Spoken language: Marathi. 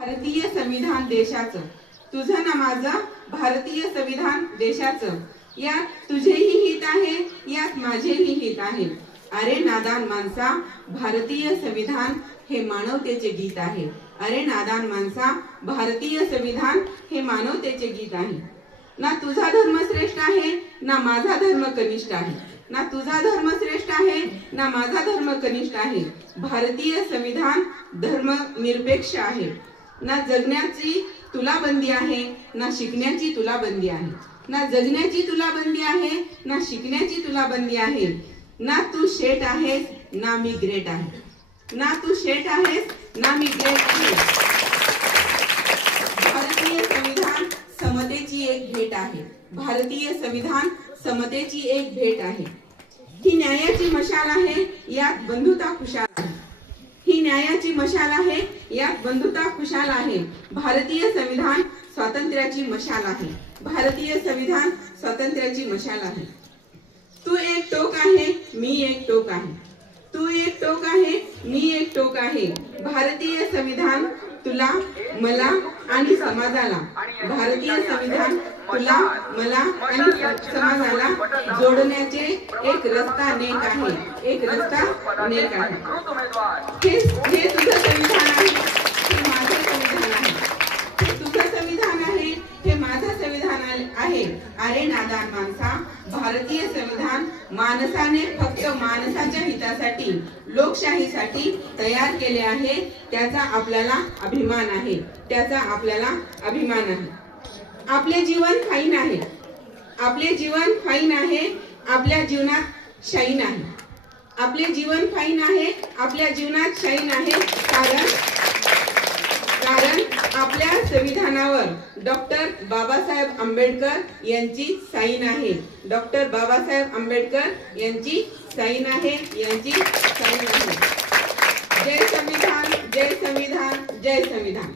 भारतीय संविधान देशाचं. तुझं ना माझं? भारतीय संविधान देशाचं. यात तुझेही हित आहे यात माझेही हित आहे. अरे नादान माणसा भारतीय संविधान हे मानवतेचे गीत आहे. अरे नादान माणसा भारतीय संविधान हे मानवतेचे गीत आहे. ना तुझा धर्म श्रेष्ठ आहे ना माझा धर्म कनिष्ठ आहे. ना तुझा धर्म श्रेष्ठ आहे ना माझा धर्म कनिष्ठ आहे. भारतीय संविधान धर्म निरपेक्ष आहे. ना जगण्याची तुला बंदी आहे ना शिकण्याची तुला बंदी आहे. ना जगण्याची तुला बंदी आहे ना शिकण्याची तुला बंदी आहे. ना तू शेट आहेस ना मी ग्रेट आहे. ना तू शेट आहेस ना मी ग्रेट आहे. भारतीय संविधान समतेची एक भेट आहे. भारतीय संविधान समतेची एक भेट आहे. ही न्यायाची मशाल आहे यात बंधुता खुशाल आहे. न्यायाची मशाल आहे यात बंधुता खुशाल आहे. भारतीय संविधान स्वातंत्र्याची मशाल आहे. भारतीय संविधान स्वातंत्र्याची मशाल आहे. तू एक टोक आहे मी एक टोक आहे. तू एक टोक आहे मी एक टोक आहे. भारतीय संविधान तुला मला आणि समाजाला. भारतीय संविधान तुला मला आणि समाजाला जोडण्याचे एक रस्ता नेक आहे. एक रस्ता नेक आहे. हे हे तुझं संविधान आहे. आहे. अरे नादान माणसा भारतीय संविधान माणसाने फक्त माणसाच्या हितासाठी लोकशाहीसाठी तयार केले आहे त्याचा आपल्याला अभिमान आहे. त्याचा आपल्याला अभिमान आहे. आपले जीवन फाईन आहे. आपले जीवन फाईन आहे आपल्या जीवनात शाईन आहे. आपले जीवन फाईन आहे आपल्या जीवनात शाईन आहे कारण कारण आपल्या संविधानावर डॉक्टर बाबासाहेब आंबेडकर यांची साईन आहे. डॉक्टर बाबासाहेब आंबेडकर यांची साईन आहे यांची साईन आहे. जय संविधान जय संविधान जय संविधान.